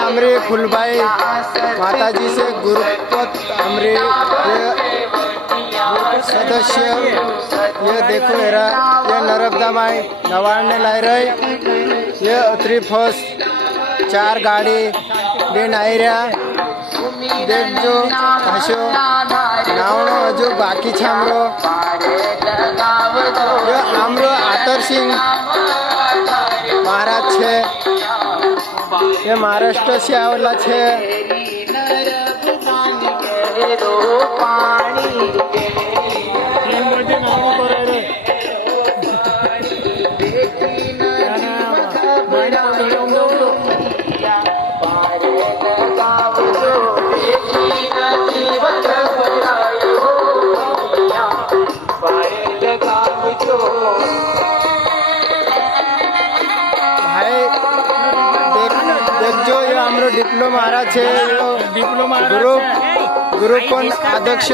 अमरी फुलभाई माताजी से गुरुपत अमरी सदस्य। ये देखो मेरा ये नर्मदा माई नवाड़ने लाई रही। ये उतरी फौज 4 गाड़ी दिन आई रहा। देख जो हसो नावनो जो बाकी छामरो ये आमरो आतर सिंह महाराज छे। ये महाराष्ट्र से आवेला छे। डिप्लोमा महाराज है। डिप्लोमा ग्रुप अध्यक्ष